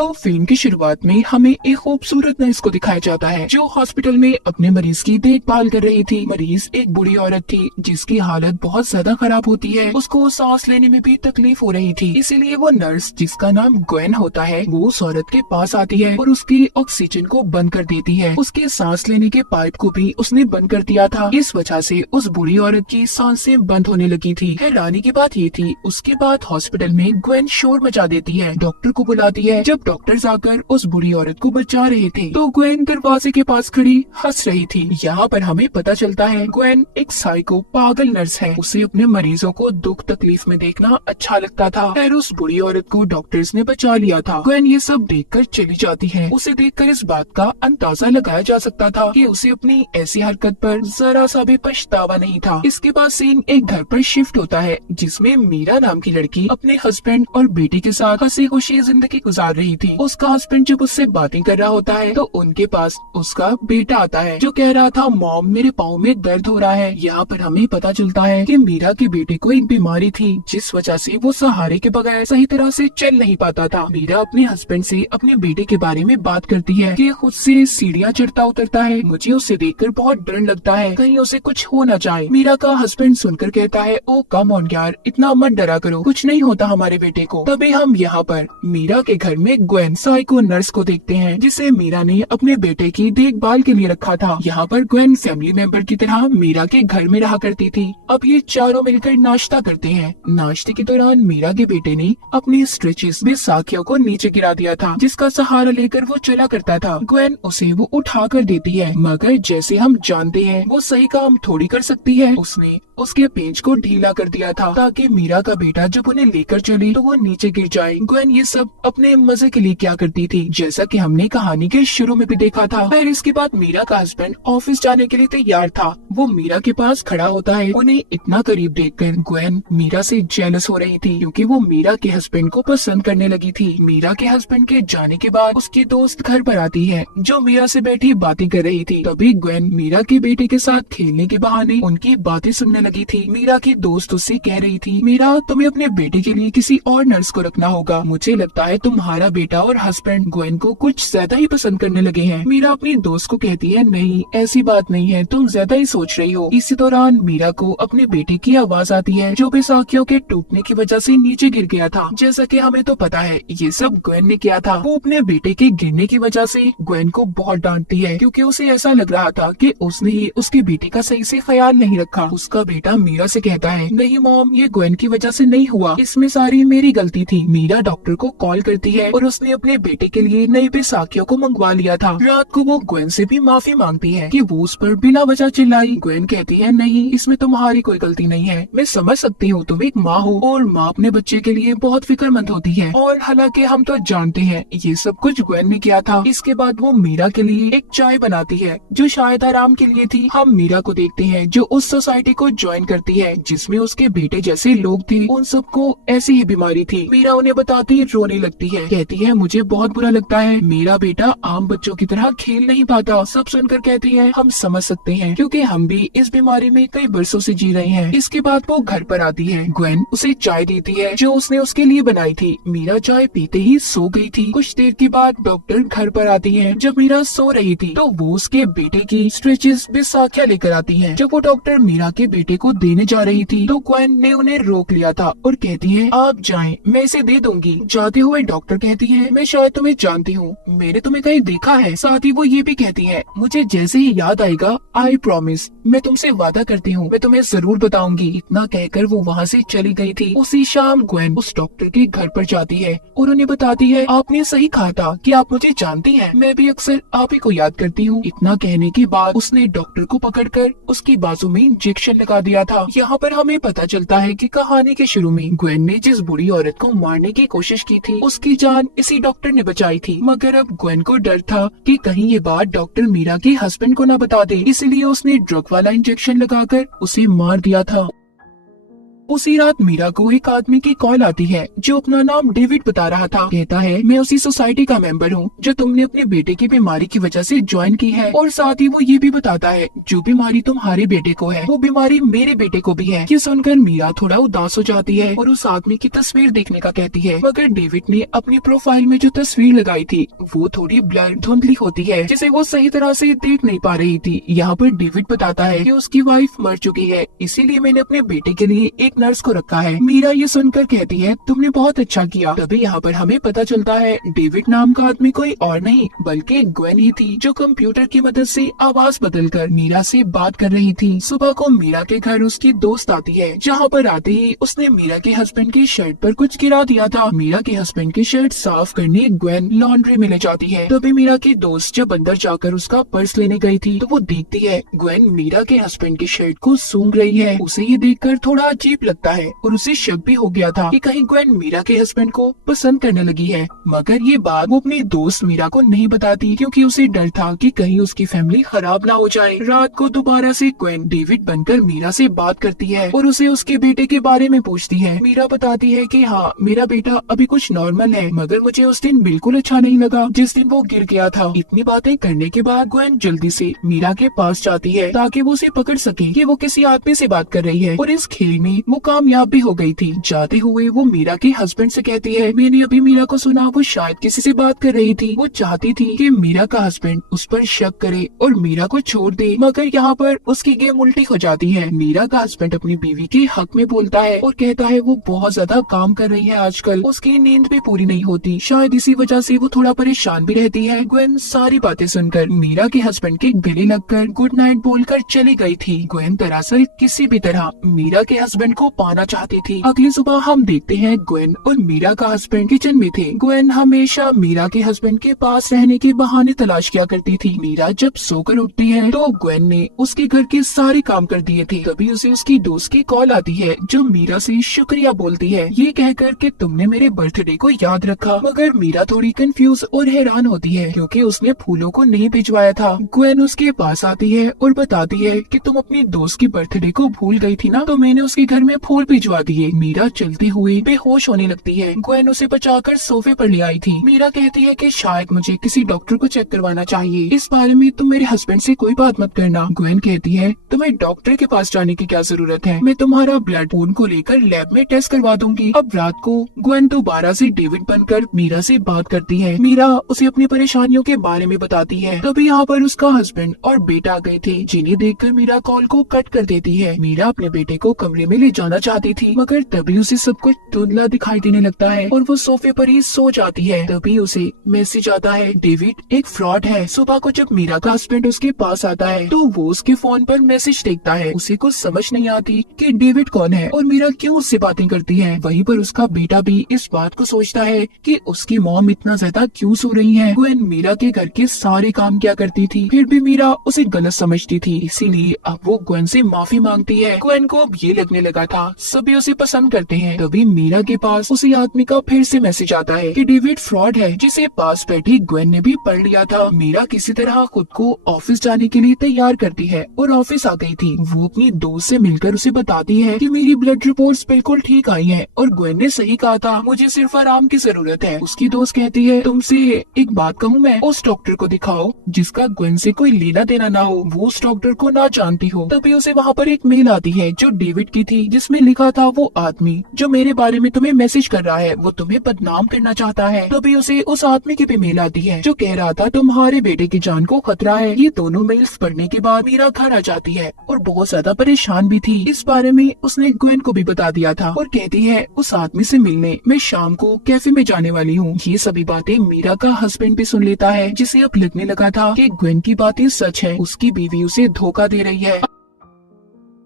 तो फिल्म की शुरुआत में हमें एक खूबसूरत नर्स को दिखाया जाता है जो हॉस्पिटल में अपने मरीज की देखभाल कर रही थी। मरीज एक बूढ़ी औरत थी जिसकी हालत बहुत ज्यादा खराब होती है। उसको सांस लेने में भी तकलीफ हो रही थी, इसीलिए वो नर्स जिसका नाम ग्वेन होता है वो उस औरत के पास आती है और उसकी ऑक्सीजन को बंद कर देती है। उसके सांस लेने के पाइप को भी उसने बंद कर दिया था। इस वजह से उस बूढ़ी औरत की सांसें बंद होने लगी थी। हैरानी की बात ये थी, उसके बाद हॉस्पिटल में ग्वेन शोर मचा देती है, डॉक्टर को बुलाती है। जब डॉक्टर्स आकर उस बूढ़ी औरत को बचा रहे थे तो ग्वेन दरवाजे के पास खड़ी हंस रही थी। यहाँ पर हमें पता चलता है ग्वेन एक साइको पागल नर्स है। उसे अपने मरीजों को दुख तकलीफ में देखना अच्छा लगता था। खैर उस बूढ़ी औरत को डॉक्टर्स ने बचा लिया था। ग्वेन ये सब देखकर चली जाती है। उसे देखकर इस बात का अंदाजा लगाया जा सकता था कि उसे अपनी ऐसी हरकत पर जरा सा भी पछतावा नहीं था। इसके बाद सीन एक घर पर शिफ्ट होता है जिसमें मीरा नाम की लड़की अपने हस्बैंड और बेटे के साथ हंसी खुशी जिंदगी गुजार रही थी। उसका हस्बैंड जब उससे बातें कर रहा होता है तो उनके पास उसका बेटा आता है जो कह रहा था मॉम मेरे पाँव में दर्द हो रहा है। यहाँ पर हमें पता चलता है कि मीरा के बेटे को एक बीमारी थी जिस वजह से वो सहारे के बगैर सही तरह से चल नहीं पाता था। मीरा अपने हस्बैंड से अपने बेटे के बारे में बात करती है कि खुद से सीढ़ियाँ चढ़ता उतरता है। मुझे उसे देखकर बहुत डर लगता है, कहीं उसे कुछ हो न जाए। मीरा का हस्बैंड सुनकर कहता है ओ कम ऑन यार, इतना मत डरा करो, कुछ नहीं होता हमारे बेटे को। तभी हम यहाँ पर मीरा के घर में ग्वेन साइको नर्स को देखते हैं जिसे मीरा ने अपने बेटे की देखभाल के लिए रखा था। यहाँ पर ग्वेन फैमिली मेंबर की तरह मीरा के घर में रहा करती थी। अब ये चारों मिलकर नाश्ता करते हैं। नाश्ते के दौरान मीरा के बेटे ने अपनी स्ट्रेचेस में साखियों को नीचे गिरा दिया था जिसका सहारा लेकर वो चला करता था। ग्वेन उसे वो उठा कर देती है, मगर जैसे हम जानते हैं वो सही काम थोड़ी कर सकती है। उसने उसके पेंच को ढीला कर दिया था ताकि मीरा का बेटा जब उन्हें लेकर चले तो वो नीचे गिर जाए। ग्वेन ये सब अपने मजे के लिए क्या करती थी, जैसा कि हमने कहानी के शुरू में भी देखा था। फिर इसके बाद मीरा का हस्बैंड ऑफिस जाने के लिए तैयार था। वो मीरा के पास खड़ा होता है। उन्हें इतना करीब देखकर ग्वेन मीरा से जेलस हो रही थी क्योंकि वो मीरा के हस्बैंड को पसंद करने लगी थी। मीरा के हस्बैंड के जाने के बाद उसकी दोस्त घर पर आती है जो मीरा से बैठी बातें कर रही थी। तभी ग्वेन मीरा के बेटे के साथ खेलने के बहाने उनकी बातें सुनने लगी थी। मीरा की दोस्त उससे कह रही थी मीरा तुम्हें अपने बेटे के लिए किसी और नर्स को रखना होगा, मुझे लगता है तुम्हारा बेटा और हस्बैंड ग्वेन को कुछ ज्यादा ही पसंद करने लगे हैं। मीरा अपनी दोस्त को कहती है नहीं ऐसी बात नहीं है, तुम ज्यादा ही सोच रही हो। इसी दौरान मीरा को अपने बेटे की आवाज आती है जो बैसाखियों के टूटने की वजह से नीचे गिर गया था। जैसा कि हमें तो पता है ये सब ग्वेन ने किया था। वो अपने बेटे के गिरने की वजह से ग्वेन को बहुत डांटती है क्योंकि उसे ऐसा लग रहा था कि उसने ही उसके बेटे का सही से ख्याल नहीं रखा। उसका बेटा मीरा से कहता है नहीं मॉम ये ग्वेन की वजह से नहीं हुआ, इसमें सारी मेरी गलती थी। मीरा डॉक्टर को कॉल करती है और उसने अपने बेटे के लिए नई बैसाखियों को मंगवा लिया था। रात को वो ग्वेन से भी माफी मांगती है कि वो उस पर बिना वजह चिल्लाई। ग्वेन कहती है नहीं इसमें तुम्हारी कोई गलती नहीं है, मैं समझ सकती हूँ तुम एक माँ हो और माँ अपने बच्चे के लिए बहुत फिक्रमंद होती है। और हालांकि हम तो जानते हैं ये सब कुछ ग्वेन ने किया था। इसके बाद वो मीरा के लिए एक चाय बनाती है जो शायद आराम के लिए थी। हम मीरा को देखते हैं जो उस सोसाइटी को ज्वाइन करती है जिसमें उसके बेटे जैसे लोग थे। उन सबको ऐसी ही बीमारी थी। मीरा उन्हें बताती रोने लगती है, कहती है मुझे बहुत बुरा लगता है, मेरा बेटा आम बच्चों की तरह खेल नहीं पाता। सब सुनकर कहती है हम समझ सकते हैं क्योंकि हम भी इस बीमारी में कई बरसों से जी रहे हैं। इसके बाद वो घर पर आती है। ग्वेन उसे चाय देती है जो उसने उसके लिए बनाई थी। मीरा चाय पीते ही सो गई थी। कुछ देर के बाद डॉक्टर घर पर आती है। जब मीरा सो रही थी तो वो उसके बेटे की स्ट्रेचेस बैसाखियां लेकर आती है। जब वो डॉक्टर मीरा के बेटे को देने जा रही थी तो ग्वेन ने उन्हें रोक लिया था और कहती है आप जाएं, मैं इसे दे दूंगी। जाते हुए डॉक्टर कहती है मैं शायद तुम्हें जानती हूँ, मैंने तुम्हें कहीं देखा है। साथ ही वो ये भी कहती है मुझे जैसे ही याद आएगा आई प्रॉमिस, मैं तुमसे वादा करती हूँ मैं तुम्हें जरूर बताऊंगी। इतना कहकर वो वहाँ से चली गई थी। उसी शाम ग्वेन उस डॉक्टर के घर पर जाती है और उन्हें बताती है आपने सही कहा था कि आप मुझे जानती हैं, मैं भी अक्सर आप ही को याद करती हूँ। इतना कहने के बाद उसने डॉक्टर को पकड़कर उसकी बाजू में इंजेक्शन लगा दिया था। यहाँ पर हमें पता चलता है कि कहानी के शुरू में ग्वेन ने जिस बूढ़ी औरत को मारने की कोशिश की थी उसकी जान इसी डॉक्टर ने बचाई थी। मगर अब ग्वेन को डर था कि कहीं ये बात डॉक्टर मीरा के हस्बैंड को न बता दे, इसलिए उसने ड्रग वाला इंजेक्शन लगाकर उसे मार दिया था। उसी रात मीरा को एक आदमी की कॉल आती है जो अपना नाम डेविड बता रहा था। कहता है, मैं उसी सोसाइटी का मेंबर हूँ जो तुमने अपने बेटे की बीमारी की वजह से ज्वाइन की है, और साथ ही वो ये भी बताता है जो बीमारी तुम्हारे बेटे को है वो बीमारी मेरे बेटे को भी है। ये सुनकर मीरा थोड़ा उदास हो जाती है और उस आदमी की तस्वीर देखने का कहती है, मगर डेविड ने अपनी प्रोफाइल में जो तस्वीर लगाई थी वो थोड़ी ब्लर धुंधली होती है जिसे वो सही तरह से देख नहीं पा रही थी। यहाँ पर डेविड बताता है कि उसकी वाइफ मर चुकी है, इसीलिए मैंने अपने बेटे के लिए एक नर्स को रखा है। मीरा ये सुनकर कहती है, तुमने बहुत अच्छा किया। तभी यहाँ पर हमें पता चलता है डेविड नाम का आदमी कोई और नहीं बल्कि ग्वेन ही थी जो कंप्यूटर की मदद से आवाज बदलकर मीरा से बात कर रही थी। सुबह को मीरा के घर उसकी दोस्त आती है, जहाँ पर आते ही उसने मीरा के हस्बैंड की शर्ट पर कुछ गिरा दिया था। मीरा के हस्बैंड की शर्ट साफ करने ग्वेन लॉन्ड्री में ले जाती है। तभी मीरा की दोस्त जब अंदर जाकर उसका पर्स लेने गई थी तो वो देखती है ग्वेन मीरा के हस्बैंड की शर्ट को सूंघ रही है। उसे ये देखकर थोड़ा अजीब लगता है और उसे शक भी हो गया था कि कहीं ग्वेन मीरा के हस्बैंड को पसंद करने लगी है, मगर ये बात वो अपनी दोस्त मीरा को नहीं बताती क्योंकि उसे डर था कि कहीं उसकी फैमिली खराब ना हो जाए। रात को दोबारा से ग्वेन डेविड बनकर मीरा से बात करती है और उसे उसके बेटे के बारे में पूछती है। मीरा बताती है कि हाँ, मेरा बेटा अभी कुछ नॉर्मल है, मगर मुझे उस दिन बिल्कुल अच्छा नहीं लगा जिस दिन वो गिर गया था। इतनी बातें करने के बाद ग्वेन जल्दी से मीरा के पास जाती है ताकि वो उसे पकड़ सके कि वो किसी आदमी से बात कर रही है, और इस खेल में वो कामयाब भी हो गई थी। जाते हुए वो मीरा के हस्बैंड से कहती है, मैंने अभी मीरा को सुना वो शायद किसी से बात कर रही थी। वो चाहती थी कि मीरा का हस्बैंड उस पर शक करे और मीरा को छोड़ दे, मगर यहाँ पर उसकी गेम उल्टी हो जाती है। मीरा का हस्बैंड अपनी बीवी के हक में बोलता है और कहता है वो बहुत ज्यादा काम कर रही है आजकल, उसकी नींद भी पूरी नहीं होती, शायद इसी वजह से वो थोड़ा परेशान भी रहती है। ग्वेन सारी बातें सुनकर मीरा के हस्बैंड के गले लगकर गुड नाइट बोलकर चली गई थी। ग्वेन दरअसल किसी भी तरह मीरा के हस्बैंड को पाना चाहती थी। अगली सुबह हम देखते हैं ग्वेन और मीरा का हस्बैंड किचन में थे। ग्वेन हमेशा मीरा के हस्बैंड के पास रहने के बहाने तलाश किया करती थी। मीरा जब सोकर उठती है तो ग्वेन ने उसके घर के सारे काम कर दिए थे। तभी उसे उसकी दोस्त की कॉल आती है जो मीरा से शुक्रिया बोलती है, ये कहकर कि तुमने मेरे बर्थडे को याद रखा। मगर मीरा थोड़ी कंफ्यूज और हैरान होती है क्योंकि उसने फूलों को नहीं भिजवाया था। ग्वेन उसके पास आती है और बताती है कि तुम अपनी दोस्त की बर्थडे को भूल गई थी ना, तो मैंने उसके घर में फूल भिजवा दिए। मीरा चलती हुई बेहोश होने लगती है। ग्वेन उसे बचाकर सोफे पर ले आई थी। मीरा कहती है कि शायद मुझे किसी डॉक्टर को चेक करवाना चाहिए, इस बारे में तुम मेरे हस्बैंड से कोई बात मत करना। ग्वेन कहती है, तुम्हें डॉक्टर के पास जाने की क्या जरूरत है, मैं तुम्हारा ब्लड खून को लेकर लैब में टेस्ट करवा दूंगी। अब रात को ग्वेन दोबारा से डेविड बनकर मीरा से बात करती है। मीरा उसे अपनी परेशानियों के बारे में बताती है। तभी यहाँ पर उसका हस्बैंड और बेटा आ गए थे, जिन्हें देखकर मीरा कॉल को कट कर देती है। मीरा अपने बेटे को कमरे में ले जाना चाहती थी, मगर तभी उसे सब कुछ धुंधला दिखाई देने लगता है और वो सोफे पर ही सो जाती है। तभी उसे मैसेज आता है, डेविड एक फ्रॉड है। सुबह को जब मीरा का हस्बैंड उसके पास आता है तो वो उसके फोन पर मैसेज देखता है। उसे कुछ समझ नहीं आती कि डेविड कौन है और मीरा क्यों उससे बातें करती है। वहीं पर उसका बेटा भी इस बात को सोचता है कि उसकी मॉम इतना ज्यादा क्यों सो रही है। ग्वेन मीरा के घर के सारे काम किया करती थी, फिर भी मीरा उसे गलत समझती थी, इसीलिए अब वो ग्वेन से माफी मांगती है। ग्वेन को अब ये लगने लगा था सभी उसे पसंद करते हैं। तभी मीरा के पास उसी आदमी का फिर से मैसेज आता है कि डेविड फ्रॉड है, जिसे पास बैठी ग्वेन ने भी पढ़ लिया था। मीरा किसी तरह खुद को ऑफिस जाने के लिए तैयार करती है और ऑफिस आ गई थी। वो अपनी दोस्त से मिलकर उसे बताती है कि मेरी ब्लड रिपोर्ट्स बिल्कुल ठीक आई हैं और ग्वेन ने सही कहा था, मुझे सिर्फ आराम की जरूरत है। उसकी दोस्त कहती है, तुमसे एक बात कहूँ मैं, उस डॉक्टर को दिखाओ जिसका ग्वेन से कोई लेना देना ना हो, वो उस डॉक्टर को ना जानती हो। तभी उसे वहाँ पर एक मेल आती है जो डेविड की थी, जिसमें लिखा था, वो आदमी जो मेरे बारे में तुम्हें मैसेज कर रहा है वो तुम्हें बदनाम करना चाहता है। तभी उसे उस आदमी की भी मेल आती है जो कह रहा था तुम्हारे बेटे की जान को खतरा है। ये दोनों मेल्स पढ़ने के बाद मीरा घर आ जाती है और बहुत ज्यादा परेशान भी थी। इस बारे में उसने ग्वेन को भी बता दिया था और कहती है, उस आदमी से मिलने मैं शाम को कैफे में जाने वाली हूँ। ये सभी बातें मीरा का हस्बैंड भी सुन लेता है, जिसे अब लगने लगा था कि ग्वेन की बातें सच है, उसकी बीवी उसे धोखा दे रही है।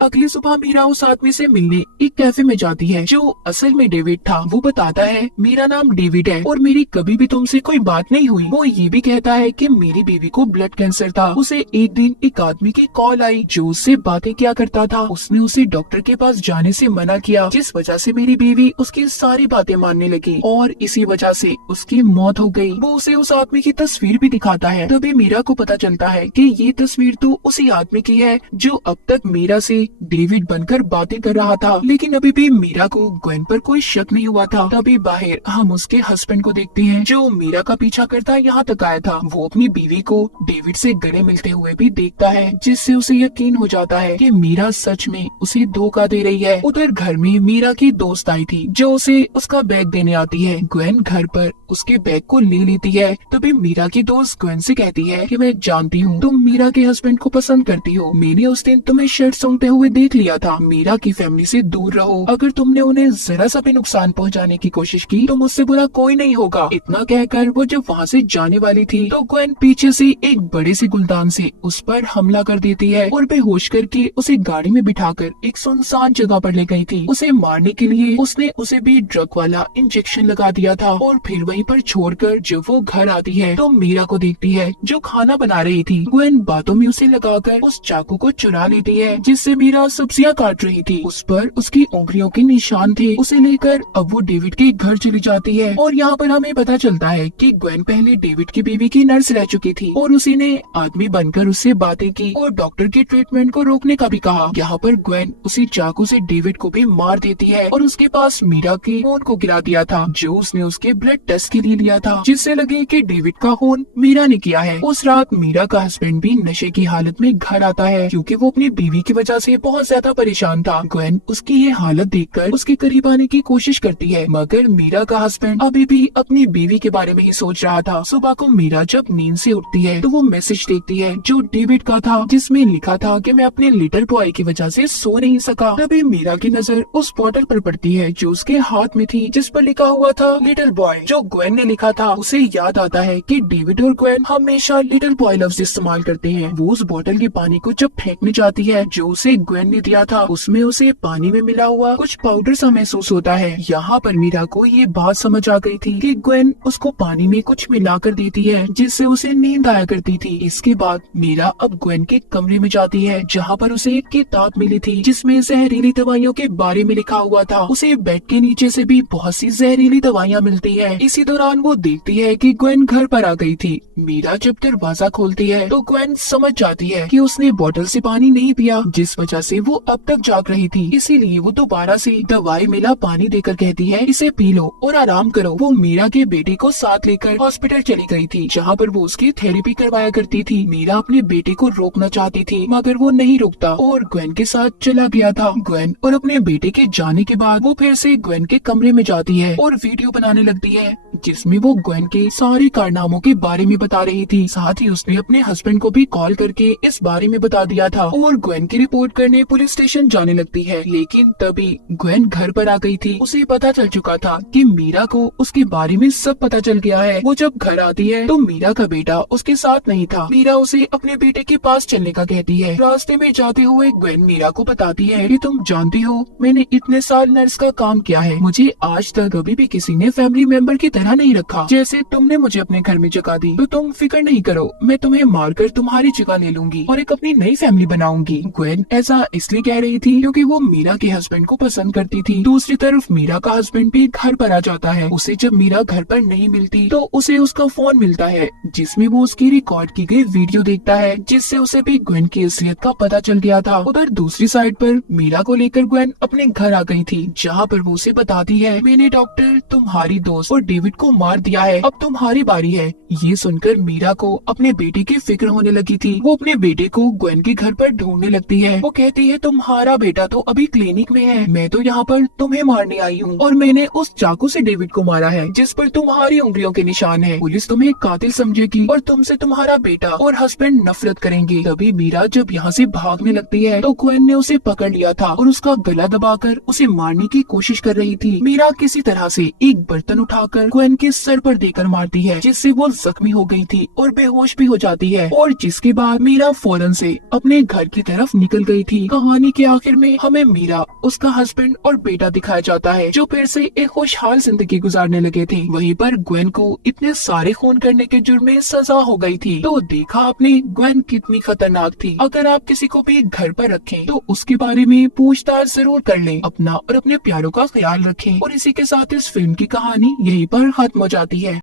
अगली सुबह मीरा उस आदमी से मिलने एक कैफे में जाती है जो असल में डेविड था। वो बताता है, मेरा नाम डेविड है और मेरी कभी भी तुमसे कोई बात नहीं हुई। वो ये भी कहता है कि मेरी बीवी को ब्लड कैंसर था। उसे एक दिन एक आदमी की कॉल आई जो उससे बातें किया करता था। उसने उसे डॉक्टर के पास जाने से मना किया, जिस वजह से मेरी बीवी उसकी सारी बातें मानने लगी और इसी वजह से उसकी मौत हो गई। वो उसे उस आदमी की तस्वीर भी दिखाता है। तभी मीरा को पता चलता है कि ये तस्वीर तो उसी आदमी की है जो अब तक मीरा से डेविड बनकर बातें कर रहा था, लेकिन अभी भी मीरा को ग्वेन पर कोई शक नहीं हुआ था। तभी बाहर हम उसके हस्बैंड को देखते हैं जो मीरा का पीछा करता यहाँ तक आया था। वो अपनी बीवी को डेविड से गले मिलते हुए भी देखता है, जिससे उसे यकीन हो जाता है कि मीरा सच में उसे धोखा दे रही है। उधर घर में मीरा की दोस्त आई थी जो उसे उसका बैग देने आती है। ग्वेन घर पर उसके बैग को ले लेती है। तभी मीरा की दोस्त ग्वेन से कहती है कि मैं जानती हूँ तुम मीरा के हस्बैंड को पसंद करती हो। मैंने उस दिन तुम्हें शर्ट सूंघते हुए देख लिया था। मीरा की फैमिली से दूर रहो। अगर तुमने उन्हें जरा सा भी नुकसान पहुँचाने की कोशिश की तो मुझसे बुरा कोई नहीं होगा। इतना कहकर वो जब वहाँ से जाने वाली थी तो ग्वेन पीछे से एक बड़े से गुलदान से उस पर हमला कर देती है और बेहोश करके उसे गाड़ी में बिठाकर एक सुनसान जगह पर ले गई थी। उसे मारने के लिए उसने उसे भी ड्रग वाला इंजेक्शन लगा दिया था और फिर वहीं पर छोड़कर जब वो घर आती है तो मीरा को देखती है जो खाना बना रही थी। ग्वेन बातों में उसे लगाकर उस चाकू को चुरा लेती है जिससे मीरा सब्जियां काट रही थी। उस पर उसकी उंगलियों के निशान थे। उसे लेकर अब वो डेविड के घर चली जाती है और यहाँ पर हमें पता चलता है कि ग्वेन पहले डेविड की बीवी की नर्स रह चुकी थी और उसी ने आदमी बनकर उससे बातें की और डॉक्टर के ट्रीटमेंट को रोकने का भी कहा। यहाँ पर ग्वेन उसी चाकू से डेविड को भी मार देती है और उसके पास मीरा के खून को गिरा दिया था जो उसने उसके ब्लड टेस्ट के लिए लिया था, जिससे लगे कि डेविड का खून मीरा ने किया है। उस रात मीरा का हस्बैंड भी नशे की हालत में घर आता है क्योंकि वो अपनी बीवी की वजह से बहुत ज्यादा परेशान था। ग्वेन उसकी ये हालत देखकर उसके करीब आने की कोशिश करती है मगर मीरा का हस्बैंड अभी भी अपनी बीवी के बारे में ही सोच रहा था। सुबह को मीरा जब नींद से उठती है तो वो मैसेज देखती है जो डेविड का था जिसमें लिखा था कि मैं अपने लिटिल बॉय की वजह से सो नहीं सका। तभी मीरा की नजर उस बॉटल पर पड़ती है जो उसके हाथ में थी जिस पर लिखा हुआ था लिटिल बॉय जो ग्वेन ने लिखा था। उसे याद आता है कि डेविड और ग्वेन हमेशा लिटिल बॉय लफ्ज इस्तेमाल करते हैं। वो उस बोतल के पानी को जब फेंकने जाती है जो उसे ग्वेन ने दिया था उसमें उसे पानी में मिला हुआ कुछ पाउडर सा महसूस होता है। यहाँ पर मीरा को ये बात समझ आ गई थी कि ग्वेन उसको पानी में कुछ मिला कर देती है जिससे उसे नींद आया करती थी। इसके बाद मीरा अब ग्वेन के कमरे में जाती है जहाँ पर उसे एक किताब मिली थी जिसमें जहरीली दवाइयों के बारे में लिखा हुआ था। उसे बेड के नीचे से भी बहुत सी जहरीली दवाइयाँ मिलती है। इसी दौरान वो देखती है कि ग्वेन घर पर आ गई थी। मीरा जब दरवाजा खोलती है तो ग्वेन समझ जाती है कि उसने बोतल से पानी नहीं पिया जिस वजह से वो अब तक जाग रही थी। इसीलिए वो दोबारा से दवाई मिला पानी देकर कहती है इसे पी लो और आराम करो। वो मीरा के बेटे को साथ लेकर हॉस्पिटल चली गई थी जहाँ पर वो उसकी थेरेपी करवाया करती थी। मीरा अपने बेटे को रोकना चाहती थी मगर वो नहीं रुकता और ग्वेन के साथ चला गया था। ग्वेन और अपने बेटे के जाने के बाद वो फिर से ग्वेन के कमरे में जाती है और वीडियो बनाने लगती है जिसमें वो ग्वेन के सारे कारनामों के बारे में बता रही थी। साथ ही उसने अपने हस्बैंड को भी कॉल करके इस बारे में बता दिया था और ग्वेन की रिपोर्ट करने पुलिस स्टेशन जाने लगती है। लेकिन तभी ग्वेन घर पर आ गई थी। उसे पता चल चुका था कि मीरा को उसके बारे में सब पता चल गया है। वो जब घर आती है तो मीरा का बेटा उसके साथ नहीं था। मीरा उसे अपने बेटे के पास चलने का कहती है। रास्ते में जाते हुए ग्वेन मीरा को बताती है कि तुम जानती हो मैंने इतने साल नर्स का काम किया है, मुझे आज तक कभी भी किसी ने फैमिली मेंबर की तरह नहीं रखा। जैसे तुमने मुझे अपने घर में जगह दी तो तुम फिक्र नहीं करो, मैं तुम्हें मारकर तुम्हारी जगह ले लूंगी और एक अपनी नई फैमिली बनाऊंगी। ग्वेन ऐसा इसलिए कह रही थी क्योंकि वो मीरा के हस्बैंड को पसंद करती थी। दूसरी तरफ मीरा का हस्बैंड भी घर पर आ जाता है। उसे जब मीरा घर पर नहीं मिलती तो उसे उसका फोन मिलता है जिसमें वो उसकी रिकॉर्ड की गई वीडियो देखता है जिससे उसे भी ग्वेन की असलियत का पता चल गया था। उधर दूसरी साइड पर मीरा को लेकर ग्वेन अपने घर आ गई थी जहाँ पर वो उसे बताती है मैंने डॉक्टर तुम्हारी दोस्त और डेविड को मार दिया है, अब तुम्हारी बारी है। ये सुनकर मीरा को अपने बेटे की फिक्र होने लगी थी। वो अपने बेटे को ग्वेन के घर पर ढूंढने लगती है। वो कहती है तुम्हारा बेटा तो अभी क्लिनिक में है, मैं तो यहाँ पर तुम्हें मारने आई हूँ और मैंने उस चाकू से डेविड को मारा है जिस पर तुम्हारी उंगलियों के निशान है। पुलिस तुम्हें कातिल समझेगी और तुमसे तुम्हारा बेटा और हस्बैंड नफरत करेंगे। तभी मीरा जब यहाँ से भागने लगती है तो ग्वेन ने उसे पकड़ लिया था और उसका गला दबाकर उसे मारने की कोशिश कर रही थी। मीरा किसी तरह से एक बर्तन उठाकर ग्वेन के सर पर देकर मारती है जिससे वो जख्मी हो गई थी और बेहोश भी हो जाती है और जिसके बाद मीरा फौरन से अपने घर की तरफ निकल गई थी। कहानी के आखिर में हमें मीरा, उसका हस्बैंड और बेटा दिखाया जाता है जो फिर से एक खुशहाल जिंदगी गुजारने लगे थे। वहीं पर ग्वेन को इतने सारे खून करने के जुर्म में सजा हो गई थी। तो देखा आपने ग्वेन कितनी खतरनाक थी। अगर आप किसी को भी घर पर रखें तो उसके बारे में पूछताछ जरूर कर लें। अपना और अपने प्यारों का ख्याल रखें। और इसी के साथ इस फिल्म की कहानी यहीं पर खत्म हो जाती है।